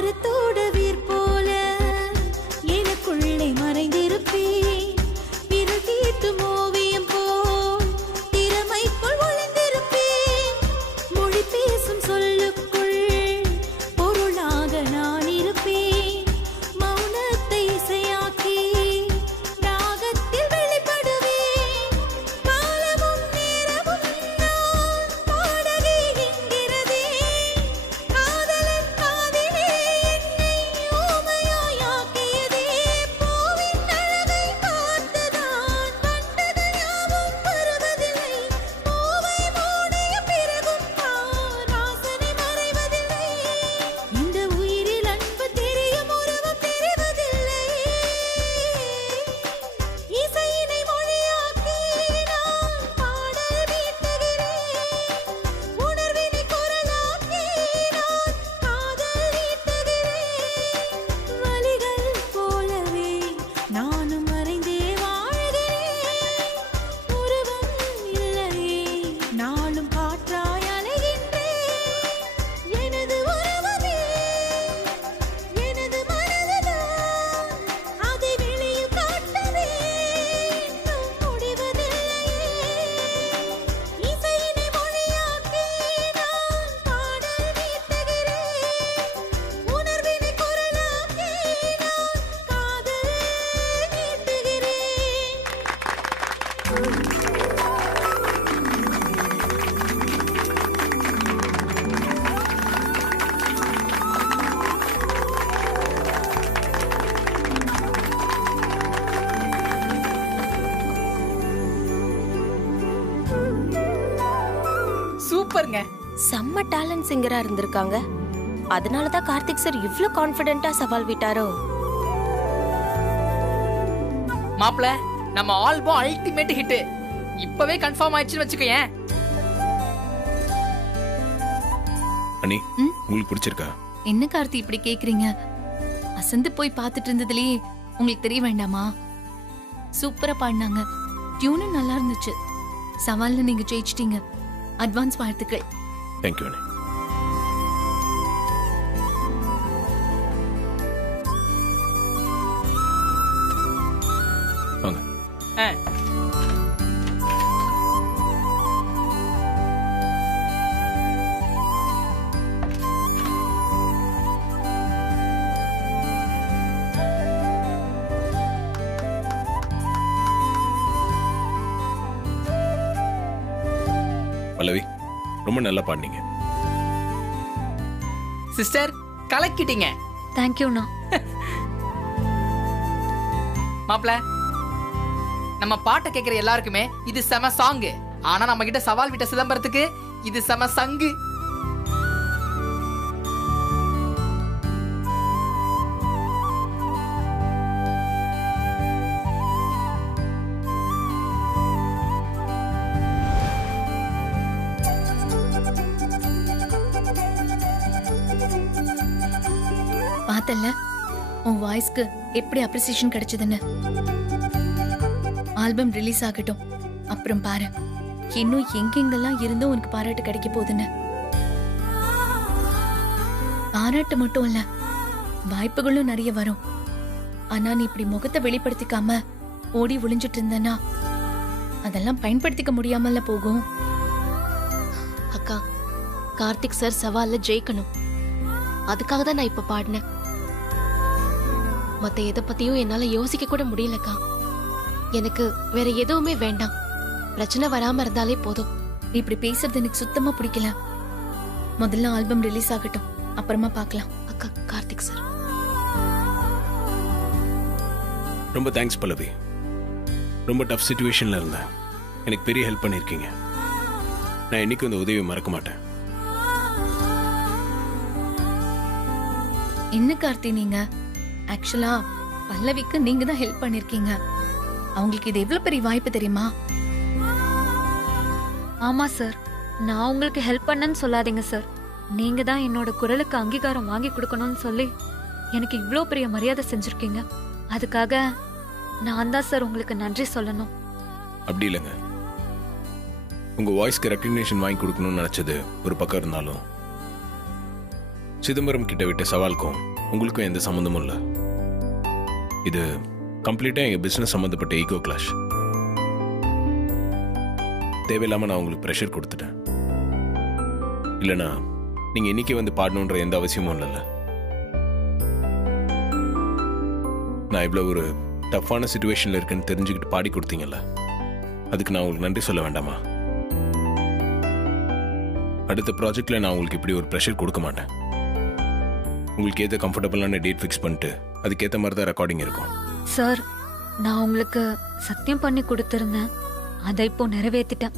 மரத்தோட வேர் போல எனக்குள்ளே மறைந்திருப்பேன். விரல் தீட்டும் ஓவியம் போல் திறமைக்குள் ஒளிந்திருப்பேன். மொழி பேசும் சொல்லுக்குள் பொருளாக நான் இருப்பேன். மௌனத்தை இசையாக்கி ராகத்தில் வெளிப்படுவேன். காலமும் நேரமும் நான் பாடகி என்கிறதே. காதலன் காதிலே என்னை ஊமையாயாக்கியதே. பூவின் அழகை பார்த்துதான் கண்டது யாவும் வருவதில்லை. பூவை மூடிய பிறகும் தான் வாசனை மறைவதில்லை. இந்த உயிரில் அன்பு தெரியும் உருவம் தெரிவதில்லை. இசையினை மொழியாக்கி நான் பாடல் மீட்டுகிறேன். உணர்வினை குரலாக்கி நான் காதல் ஈட்டுகிறேன். வலிகள் போலவே நானும் மறைந்தே வாழ்கிறேன். உருவம் இல்லையே நானும் காற்றாய் அலைகின்றேன். எனது உறவமே எனது மனதுதான். அதை வெளியில் காட்டவே இன்னும் முடிவதில்லையே. இசையினை மொழியாக்கி நான் பாடல் மீட்டுகிறேன். உணர்வினை குரலாக்கி நான் காதல் நீட்டுகிறேன். சூப்பர்ங்க. செம்ம டேலண்ட் சிங்கரா இருந்திருக்காங்க. அதனாலதான் கார்த்திக் சார் இவ்ளோ கான்ஃபிடென்ட்டா சவால் விட்டாரோ. மாப்ள, நம்ம ஆல்பம் அல்டிமேட் ஹிட். இப்பவே கன்ஃபார்ம் ஆயிடுச்சுன்னு வச்சுக்கோயேன். அனி, உங்களுக்கு பிடிச்சிருக்கா? என்ன கார்த்தி இப்படி கேக்குறீங்க? அசந்து போய் பார்த்துட்டு இருந்ததுலயே உங்களுக்கு தெரிய வேண்டாமா? சூப்பரா பாடினாங்க. டியூனும் நல்லா இருந்துச்சு. சவால்ல நீங்க ஜெயிச்சிட்டீங்க. அட்வான்ஸ் வாழ்த்துக்கள். தேங்க்யூ அனி. வாங்க. பல்லவி, ரொம்ப நல்லா பாடினீங்க. சிஸ்டர், கலக்கிட்டீங்க. தேங்க்யூண்ணா. மாப்ள, நம்ம பாட்டை கேட்கிற எல்லாருக்குமே இது செம சாங். ஆனா நம்ம கிட்ட சவால் விட்ட சிதம்பரத்துக்கு இது செம சங்கு. பார்த்தல்ல உன் வாய்ஸ்க்கு எப்படி அப்ரிசியேஷன் கிடைச்சதுன்னு. ஆல்பம் ரிலீஸ் ஆகட்டும், அப்புறம் பாரு இன்னும் எங்கெங்கெல்லாம் இருந்தும் உனக்கு பாராட்டு கிடைக்க போகுதுன்னு. பாராட்டு மட்டும் இல்ல, வாய்ப்புகளும் நிறைய வரும். ஆனா நீ இப்படி முகத்தை வெளிப்படுத்திக்காம ஓடி ஒளிஞ்சிட்டு இருந்தனா அதெல்லாம் பயன்படுத்திக்க முடியாமல போகும். அக்கா, கார்த்திக் சார் சவால்ல ஜெயிக்கணும். அதுக்காக தான் நான் இப்ப பாடினேன். மத்த எதை பத்தியும் என்னால யோசிக்க கூட முடியலக்கா. எனக்கு வேற எதுவுமே வேண்டாம். பிரச்சனை வராம இருந்தாலே போதும். நீ இப்படி பேசுறது எனக்கு சுத்தமா பிடிக்கல. முதல்ல ஆல்பம் ரிலீஸ் ஆகட்டும், அப்புறமா பார்க்கலாம். அக்கா, கார்த்திக் சார் ரொம்ப தேங்க்ஸ் பல்லவி. ரொம்ப டஃப் சிச்சுவேஷன்ல இருந்தேன். எனக்கு பெரிய ஹெல்ப் பண்ணியிருக்கீங்க. நான் என்னைக்கும் இந்த உதவியை மறக்க மாட்டேன். என்ன கார்த்தி, நீங்க ஆக்சுவலா பல்லவிக்கு நீங்க தான் ஹெல்ப் பண்ணிருக்கீங்க. அவங்களுக்கு இது எவ்வளவு பெரிய வாய்ப்பு தெரியுமா? ஆமா சார், நான் உங்களுக்கு ஹெல்ப் பண்ணேன்னு சொல்லாதீங்க சார். நீங்க தான் என்னோட குரலுக்கு அங்கீகாரம் வாங்கி கொடுக்கணும்னு சொல்லி எனக்கு இவ்ளோ பெரிய மரியாதை செஞ்சிருக்கீங்க. அதுக்காக நான் தான் சார் உங்களுக்கு நன்றி சொல்லணும். அப்படி இல்லைங்க, உங்க வாய்ஸ்க்கு ரெக்கக்னிஷன் வாங்கி கொடுக்கணும்னு நினைச்சது ஒரு பக்கம் இருந்தாலும் சிதம்பரம் கிட்ட விட்ட சவாலுக்கும் உங்களுக்கும் எந்த சம்மந்தமும் இல்லை. இது கம்ப்ளீட்டா எங்க பிசினஸ் சம்மந்தப்பட்ட ஈகோ கிளாஷ். தேவையில்லாம நான் உங்களுக்கு ப்ரெஷர் கொடுத்துட்டேன். இல்லைனா நீங்க இன்னைக்கு வந்து பாடணுன்ற எந்த அவசியமும் இல்லைல்ல. நான் இவ்வளவு ஒரு டஃப்பான சுச்சுவேஷன்ல இருக்குன்னு தெரிஞ்சுக்கிட்டு பாடி கொடுத்தீங்கல்ல, அதுக்கு நான் உங்களுக்கு நன்றி சொல்ல வேண்டாமா? அடுத்த ப்ராஜெக்ட்ல நான் உங்களுக்கு இப்படி ஒரு ப்ரெஷர் கொடுக்க மாட்டேன். உங்களுக்கு ஏதோ கம்ஃபர்டபுளான டேட் ஃபிக்ஸ் பண்ணிட்டு அதுக்கேற்ற மாதிரி தான் ரெக்கார்டிங் இருக்கும். சார், நான் உங்களுக்கு சத்தியம் பண்ணி கொடுத்துருந்தேன், அதை இப்போ நிறைவேற்றிட்டேன்.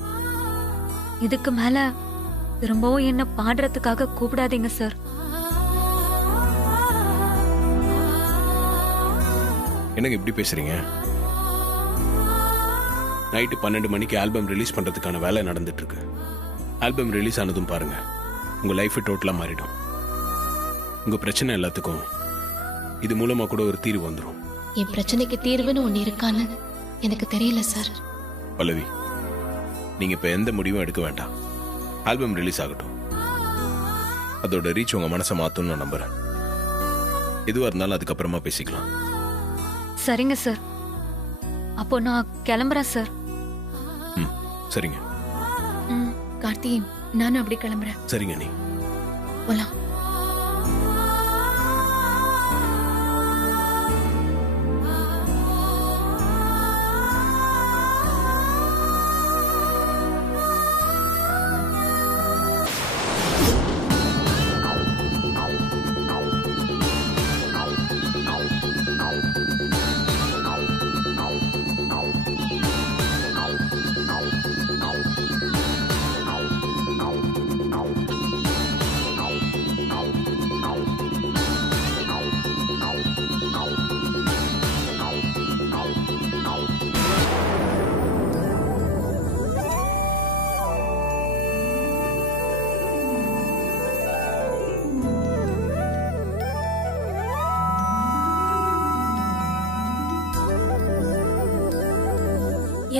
இதுக்கு மேல திரும்பவும் என்ன பாடுறதுக்காக கூப்பிடாதீங்க சார். என்னங்க இப்படி பேசுறீங்க? நைட்டு 12 மணிக்கு ஆல்பம் ரிலீஸ் பண்றதுக்கான வேலை நடந்துட்டு இருக்கு. ஆல்பம் ரிலீஸ் ஆனதும் பாருங்க, உங்க லைஃப் டோட்டலா மாறிடும். உங்க பிரச்சனை எல்லாத்துக்கும் இது மூலமா கூட ஒரு தீர்வு வந்துடும். என் பிரச்சனைக்கு தீர்வுன்னு ஒண்ணு இருக்கான்னு எனக்கு தெரியல சார். பல்லவி, நீங்க இப்ப எந்த முடிவும் எடுக்க வேண்டாம். ஆல்பம் ரிலீஸ் ஆகட்டும். அதோட ரீச் உங்க மனசை மாத்தும்னு நான் நம்புறேன். எதுவா இருந்தாலும் அதுக்கப்புறமா பேசிக்கலாம். சரிங்க சார், அப்போ நான் கிளம்புறேன் சார். ம், சரிங்க. கார்த்தி, நானும் அப்படி கிளம்புறேன். சரிங்க, நீ போலாம்.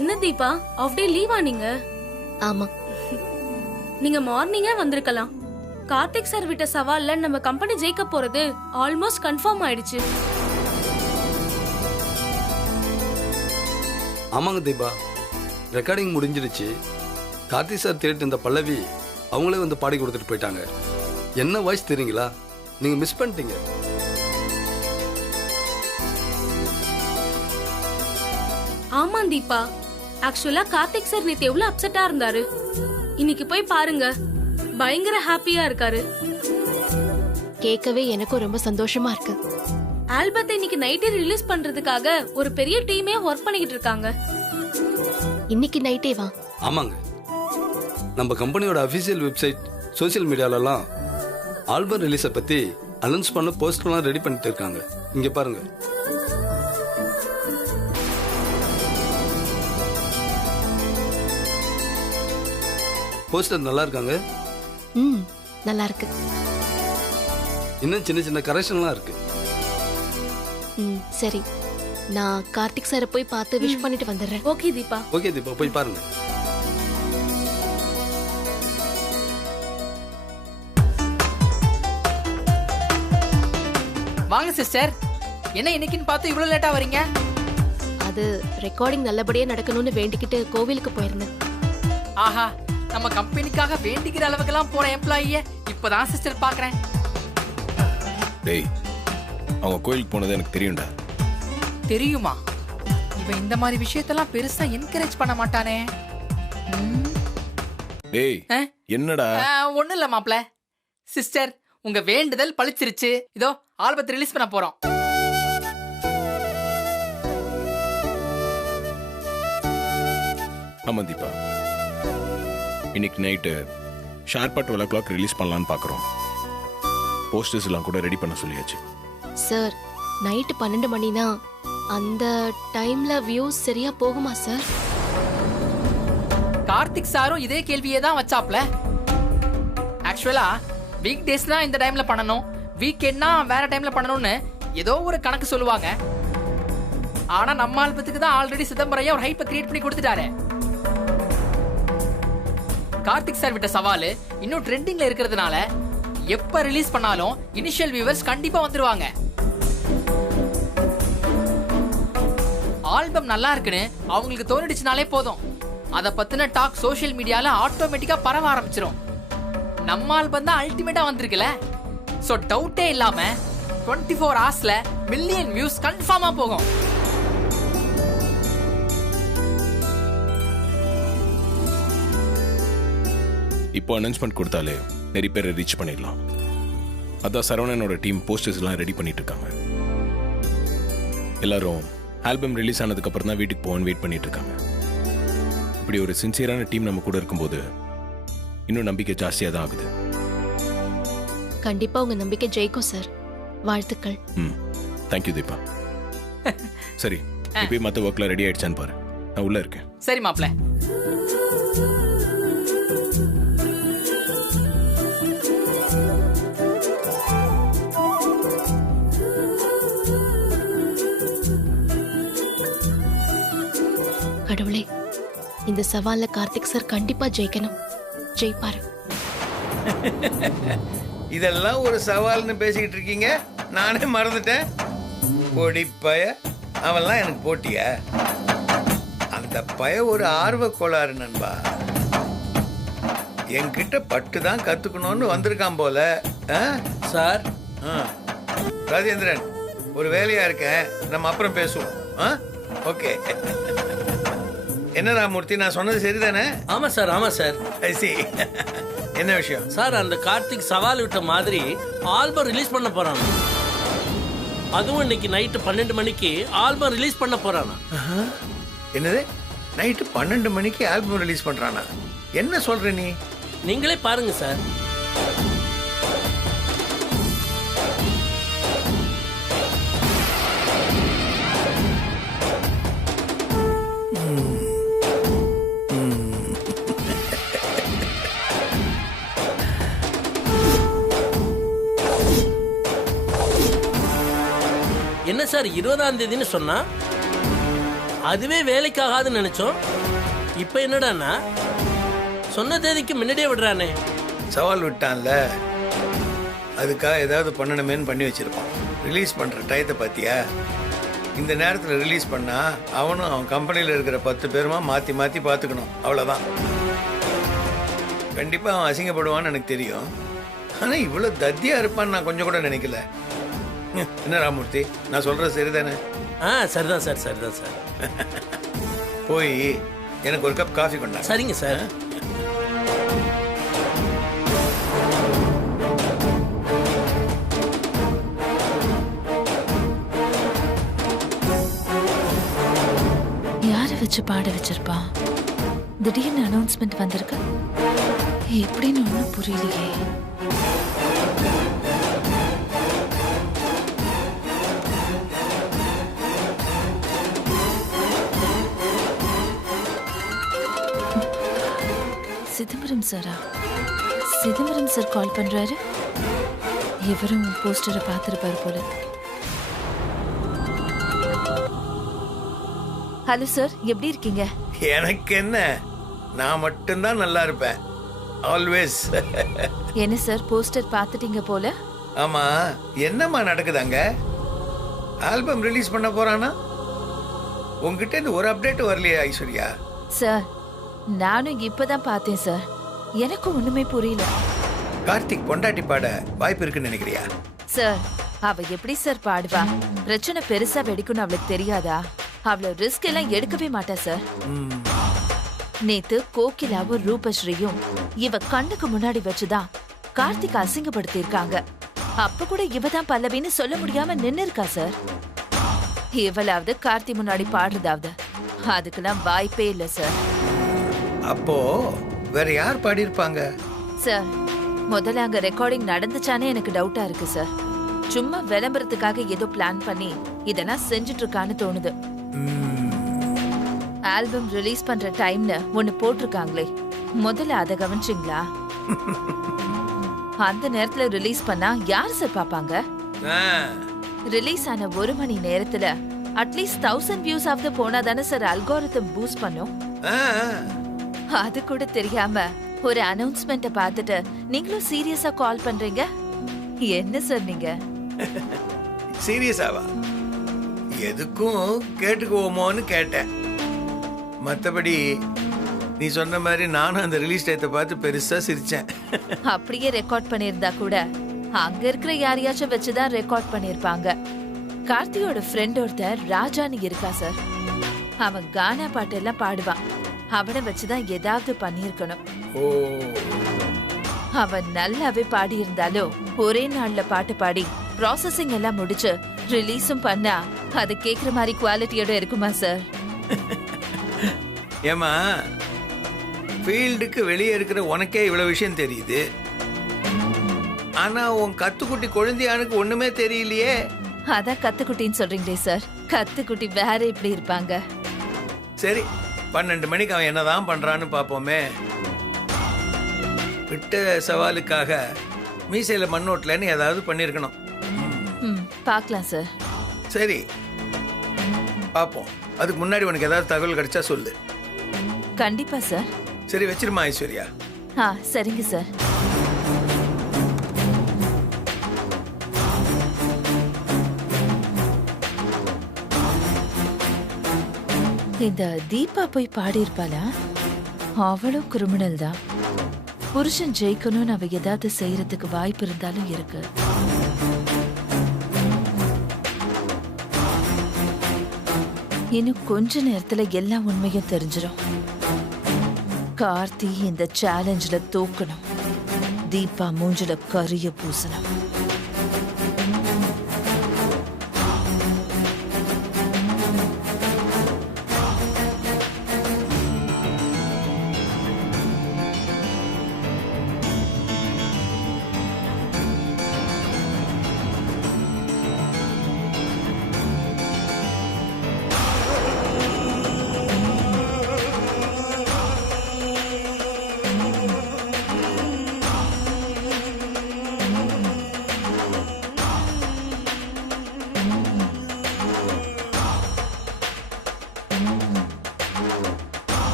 என்ன தீபா, ஆஃப் டே லீவா நீங்க? ஆமா, நீங்க மார்னிங்கே வந்திருக்கலாம். கார்த்திக் சார் விட்ட சவால்ல நம்ம கம்பெனி ஜெயிக்க போறது ஆல்மோஸ்ட் கன்ஃபார்ம் ஆயிடுச்சு. ஆமாங்க தீபா, ரெக்கார்டிங் முடிஞ்சிடுச்சு. கார்த்திக் சார் தேடிட்டு இருந்த பல்லவி அவங்களே வந்து பாடி கொடுத்துட்டு போயிட்டாங்க. என்ன வாய்ஸ் தெரியுங்களா? நீங்க மிஸ் பண்ணிட்டீங்க. ஆமா தீபா, ஆக்சுவலா கார்த்திக் சார் நேத்து எவ்வளவு அப்செட்டா இருந்தாரு. இன்னைக்கு போய் பாருங்க, பயங்கர ஹாப்பியா இருக்காரு. கேட்கவே எனக்கும் ரொம்ப சந்தோஷமா இருக்கு. ஆல்பத்தை இன்னைக்கு நைட்டே ரிலீஸ் பண்றதுக்காக ஒரு பெரிய டீமே ஒர்க் பண்ணிக்கிட்டு இருக்காங்க. இன்னைக்கு நைட்டே வா. ஆமாங்க, நம்ம கம்பெனியோட அஃபிஷியல் வெப்சைட், சோசியல் மீடியாலலாம் ஆல்பம் ரிலீஸை பத்தி அனௌன்ஸ் பண்ண போஸ்டர்லாம் ரெடி பண்ணிட்டு இருக்காங்க. இங்க பாருங்க. போஸ்டர் நல்லா இருக்காங்க. நல்லா இருக்கு. இன்னும் சின்ன சின்ன கரெக்ஷன்லாம் இருக்கு. சரி, நான் கார்த்திக் சாரை போய் பார்த்து விஷ் பண்ணிட்டு வந்துடுறேன். ஓகே தீபா. ஓகே தீபா, போய் பாருங்க. வாங்க சிஸ்டர். என்ன இன்னைக்குன்னு பார்த்து இவ்வளவு லேட்டா வரீங்க? அது ரெக்கார்டிங் நல்லபடியா நடக்கணும்னு வேண்டிக்கிட்டு கோவிலுக்கு போயிருந்தேன். ஆஹா, நம்ம கம்பெனிக்காக வேண்டிக்கிற அளவுக்கெல்லாம் போற எம்ப்ளாயிய இப்பதான் சிஸ்டர் பாக்குறேன். டேய், அவங்க கோயிலுக்கு போனது எனக்கு தெரியும்டா. தெரியுமா? இவன் இந்த மாதிரி விஷயத்தெல்லாம் பெருசா என்கரேஜ் பண்ண மாட்டானே. டேய், என்னடா? ஒண்ணும் இல்ல மாப்ள. சிஸ்டர், உங்க வேண்டுதல் பழிச்சிருச்சு. இதோ ஆல்பத்தை ரிலீஸ் பண்ண போறோம். ஆமா தீபா, இன்னைக்கு நைட்டு ஷார்ப்பா 12 o'clock ரிலீஸ் பண்ணலான்னு பார்க்குறோம். போஸ்டர்ஸ் எல்லாம் கூட ரெடி பண்ண சொல்லியாச்சு. சார், நைட்டு 12 மணினா அந்த டைம்ல வியூஸ் சரியா போகுமா சார்? கார்த்திக் சாரும் இதே கேள்வியே தான் வச்சாப்ல. ஆக்சுவலா வீக் டேஸ்னா இந்த டைம்ல பண்ணணும், வீக்கெண்ட்னா வேற டைம்ல பண்ணணும்னு ஏதோ ஒரு கணக்கு சொல்லுவாங்க. ஆனா நம்ம ஆல்பத்துக்கு தான் ஆல்ரெடி சிதம்பரையா ஒரு ஹைப்பை கிரியேட் பண்ணி கொடுத்துட்டாரு. கார்த்திக் சார் விட்ட சவால் இன்னும் ட்ரெண்டிங்ல இருக்கிறதுனால எப்ப ரிலீஸ் பண்ணாலும் இனிஷியல் வியூவர்ஸ் கண்டிப்பா வந்துருவாங்க. ஆல்பம் நல்லா இருக்குன்னு அவங்களுக்கு தோணிடுச்சுனாலே போதும், அத பத்தின டாக் சோஷியல் மீடியால ஆட்டோமேட்டிக்கா பரவ ஆரம்பிச்சிரும். நம்ம ஆல்பம் தான் அல்டிமேட்டா வந்திருக்குல. சோ டவுட்டே இல்லாம 24 ஹவர்ஸ்ல மில்லியன் வியூஸ் கன்ஃபார்மா போகும். இப்போ அனௌன்ஸ்மெண்ட் கொடுத்தாலே நிறைய பேரை ரீச் பண்ணிடலாம். அதான் சரவணனோட டீம் போஸ்டர்ஸ் எல்லாம் ரெடி பண்ணிட்டு இருக்காங்க. எல்லாரும் ஆல்பம் ரிலீஸ் ஆனதுக்கு அப்புறம் தான் வீட்டுக்கு போகணும்னு வெயிட் பண்ணிட்டு இருக்காங்க. இப்படி ஒரு சின்சியரான டீம் நம்ம கூட இருக்கும்போது இன்னும் நம்பிக்கை ஜாஸ்தியாக தான் ஆகுது. கண்டிப்பா உங்க நம்பிக்கை ஜெயிக்கும் சார். வாழ்த்துக்கள். தேங்க்யூ தீபா. சரி, இப்போ மற்ற ஒர்க்லாம் ரெடி ஆயிடுச்சான்னு பாரு, நான் உள்ள இருக்கேன். சரி மாப்ள. கடவுளே, இந்த சவால்ல கார்த்திக் சார் கண்டிப்பா ஜெயிக்கணும். ஜெயிப்பாரு. இதெல்லாம் ஒரு சவால்னு பேசிக்கிட்டு இருக்கீங்க, நானே மறந்துட்டேன். பொடி பய, அவன்லாம் எனக்கு போட்டியா? அந்த பய ஒரு ஆர்வ கோளாறு நண்பா. என்கிட்ட பட்டு தான் கத்துக்கணும்னு வந்திருக்கான் போல. சார். ராஜேந்திரன், ஒரு வேலையா இருக்கேன், நம்ம அப்புறம் பேசுவோம். ஓகே. என்ன ராமூர்த்தி, நான் சொன்னது சரிதானே? ஆமா சார், ஆமா சார். என்ன விஷயம் சார்? அந்த கார்த்திக் சவால் விட்ட மாதிரி ஆல்பம் ரிலீஸ் பண்ண போறானா? அதுவும் இன்னைக்கு நைட்டு 12 மணிக்கு ஆல்பம் ரிலீஸ் பண்ண போறானா? என்னது, நைட்டு 12 மணிக்கு ஆல்பம் ரிலீஸ் பண்றானா? என்ன சொல்ற நீ? நீங்களே பாருங்க சார். என்ன சார் 20ஆம் தேதின்னு சொன்னா அதுவே வேலைக்காகாதுன்னு நினைச்சோம். இப்ப என்னடான்னா சொன்ன தேதிக்கு முன்னாடியே விடுறானே. சவால் விட்டான்ல, அதுக்காக ஏதாவது பண்ணணுமேன்னு பண்ணி வச்சிருப்பான். ரிலீஸ் பண்ற டயத்தை பார்த்தியா? இந்த நேரத்தில் ரிலீஸ் பண்ணா அவனும் அவன் கம்பெனியில் இருக்கிற 10 பேருமா மாற்றி மாற்றி பார்த்துக்கணும். அவ்வளோதான். கண்டிப்பாக அவன் அசிங்கப்படுவான்னு எனக்கு தெரியும். ஆனால் இவ்வளோ தத்தியாக இருப்பான்னு நான் கொஞ்சம் கூட நினைக்கல. என்ன ராமூர்த்தி, நான் சொல்றது சரிதானே? சரிதான் சார், சரிதான் சார். போய் எனக்கு ஒரு கப் காஃபி கொண்டா. சரிங்க சார். யாரை வச்சு பாட வச்சிருப்பா? திடீர்னு அனௌன்ஸ்மெண்ட் வந்திருக்கு, எப்படின்னு ஒன்றும் புரியலையே. சிதம்பரம் சாரா? சிதம்பரம் சார் கால் பண்றாரு. இவரும் போஸ்டரை பார்த்துருப்பாரு போல. ஹலோ சார், எப்படி இருக்கீங்க? எனக்கு என்ன, நான் மட்டும்தான் நல்லா இருப்பேன். ஆல்வேஸ். என்ன சார், போஸ்டர் பார்த்துட்டீங்க போல? ஆமா, என்னம்மா நடக்குதாங்க? ஆல்பம் ரிலீஸ் பண்ண போறானா? உங்ககிட்ட இந்த ஒரு அப்டேட் வரலையா ஐஸ்வர்யா? சார், நானும் இப்பதான் பார்த்தேன் சார். எனக்கும் ஒண்ணுமே புரியல. கார்த்திக் பொண்டாட்டி பாட வாய்ப்பு இருக்குன்னு நினைக்கிறியா? சார், அவ எப்படி சார் பாடுவா? பிரச்சனை பெருசா வெடிக்கும்னு அவளுக்கு தெரியாதா? அவ்வளவு ரிஸ்க் எல்லாம் எடுக்கவே மாட்டா சார். நேத்து கோகிலாவும் ரூபஸ்ரீயும் இவ கண்ணுக்கு முன்னாடி வச்சுதான் கார்த்திக் அசிங்கப்படுத்தி இருக்காங்க. அப்ப கூட இவதான் பல்லவின்னு சொல்ல முடியாம நின்னு இருக்கா சார். இவளாவது கார்த்தி முன்னாடி பாடுறதாவது, அதுக்கெல்லாம் வாய்ப்பே இல்ல சார். அப்போ வேற யார் பாடியிருப்பாங்க? சார், முதல்ல அங்க ரெக்கார்டிங் நடந்துச்சானே எனக்கு டவுட்டா இருக்கு சார். சும்மா விளம்பரத்துக்காக ஏதோ பிளான் பண்ணி இதெல்லாம் செஞ்சுட்டு இருக்கான்னு தோணுது. ஆல்பம் ரிலீஸ் பண்ற டைம்னு ஒன்னு போட்டிருக்காங்களே, முதல்ல அதை கவனிச்சிங்களா? அந்த நேரத்துல ரிலீஸ் பண்ணா யார் சார் பாப்பாங்க? ரிலீஸ் ஆன 1 மணி நேரத்துல அட்லீஸ்ட் 1000 வியூஸ் ஆஃப்து போனா தானே சார் அல்காரிதம் பூஸ்ட் பண்ணும். அது கூட தெரியாம ஒரு அனௌன்ஸ்மெண்ட்டை பார்த்துட்டு நீங்களும் சீரியஸா கால் பண்றீங்க? என்ன சார் நீங்க? சீரியஸாவா? எதுக்கும் கேட்டுக்குவோமோன்னு கேட்டேன். மற்றபடி நீ சொன்ன மாதிரி நானும் அந்த ரிலீஸ் டேத்தை பார்த்து பெருசா சிரிச்சேன். அப்படியே ரெக்கார்ட் பண்ணியிருந்தா கூட அங்க இருக்கிற யாரையாச்சும் வச்சுதான் ரெக்கார்ட் பண்ணிருப்பாங்க. கார்த்தியோட ஃப்ரெண்ட் ஒருத்தர் ராஜான்னு இருக்கா சார். அவன் கானா பாட்டு எல்லாம் பாடுவான். அவனை வச்சுதான் ஏதாவது பண்ணியிருக்கணும். ஓ, அவன் நல்லாவே பாடி இருந்தாலும் ஒரே நாள்ல பாட்டு பாடி ப்ராசஸிங் எல்லாம் முடிச்சு ரிலீஸும் பண்ணா அது கேக்குற மாதிரி குவாலிட்டியோட இருக்குமா சார்? ஏமா, ஃபீல்டுக்கு வெளியே இருக்கிற உனக்கே இவ்வளவு விஷயம் தெரியுது, ஆனா உன் கத்துக்குட்டி குழந்தையானுக்கு ஒண்ணுமே தெரியலையே. அதான் கத்துக்குட்டின்னு சொல்றீங்களே சார். கத்துக்குட்டி வேற எப்படி இருப்பாங்க? சரி, 12 மணிக்கு அவன் என்னதான் பண்றான்னு பாப்போமே. விட்ட சவாலுக்காக மீசையில மண்ணோட்டலன்னு ஏதாவது பண்ணிருக்கணும். பார்க்கலாம் சார். சரி, பாப்போம். அதுக்கு முன்னாடி உனக்கு ஏதாவது தகவல் கிடைச்சா சொல்லு. கண்டிப்பா சார். சரி, வச்சிருமா ஐஸ்வர்யா. சரிங்க சார். இந்த தீபா போய் பாடி இருப்பாளா? அவளும் கிரிமினல் தான். புருஷன் ஜெயிக்கணும்னு அவ ஏதாவது செய்யறதுக்கு வாய்ப்பு இருந்தாலும் இருக்கு. இன்னும் கொஞ்ச நேரத்துல எல்லா உண்மையும் தெரிஞ்சிடும். கார்த்தி இந்த சேலஞ்சில தூக்கணும். தீபா மூஞ்சில கரிய பூசணும்.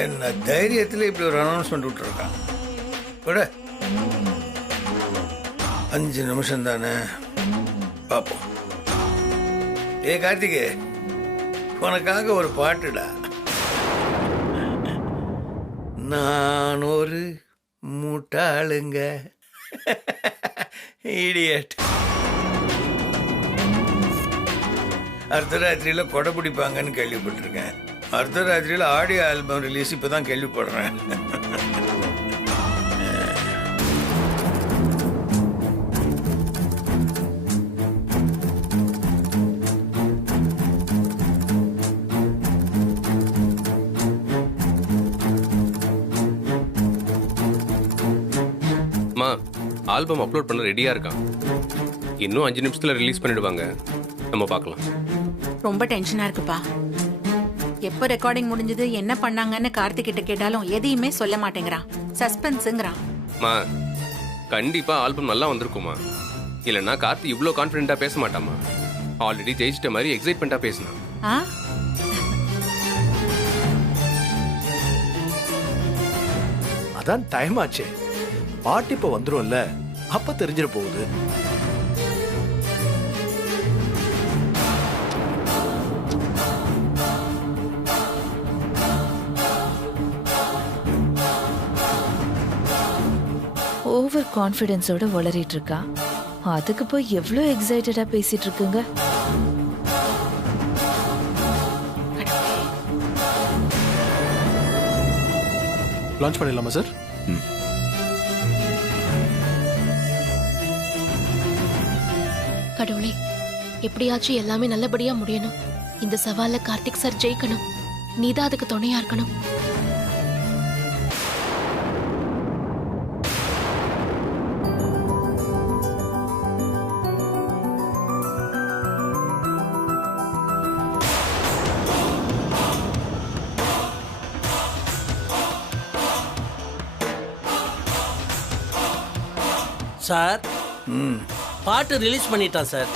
என்ன தைரியத்தில் இப்படி ஒரு அனௌன்ஸ்மெண்ட் விட்டுருக்கான் கூட. 5 நிமிஷம் தானே, பார்ப்போம். கார்த்திகே, உனக்காக ஒரு பாட்டுடா. நான் ஒரு முட்டாளுங்க, இடியட். அர்த்தராத்திரியில் கொடை பிடிப்பாங்கன்னு கேள்விப்பட்டிருக்கேன். அர்த்தராத்திரியில் ஆடியோ ஆல்பம் ரிலீஸ் இப்போதான் கேள்விப்படுறேன். ஆல்பம் அப்லோட் பண்ண ரெடியா இருக்கான். இன்னும் 5 நிமிஷத்துல ரிலீஸ் பண்ணிடுவாங்க. நம்ம பார்க்கலாம். ரொம்ப டென்ஷனா இருக்குப்பா. எப்போ ரெக்கார்டிங் முடிஞ்சது, என்ன பண்ணாங்கன்னு கார்த்திக் கிட்ட கேட்டாலும் எதையுமே சொல்ல மாட்டேங்கிறான். சஸ்பென்ஸ்ங்கறான். கண்டிப்பா ஆல்பம் நல்லா வந்திருக்குமா. இல்லனா கார்த்தி இவ்ளோ கான்ஃபிடென்ட்டா பேச மாட்டாமா. ஆல்ரெடி ஜெயிச்சிட்ட மாதிரி எக்ஸைட்மென்ட்டா பேசினான். அதான் டைம் ஆச்சு. பாட்டு இப்ப வந்துரும்ல, அப்ப தெரிஞ்சிட போகுது. ஓவர் கான்ஃபிடன்ஸோட வளரிட்டு இருக்கா. அதுக்கு போய் எவ்வளோ எக்ஸைட்டடா பேசிட்டு இருக்குங்க. லான்ச் பண்ணிடலாமா சார்? கடவுளே, எப்படியாச்சும் எல்லாமே நல்லபடியா முடியணும். இந்த சவால்ல கார்த்திக் சார் ஜெயிக்கணும். நீதான் அதுக்கு துணையா இருக்கணும். சார், பாட்டு ரிலீஸ் பண்ணிட்டான் சார்.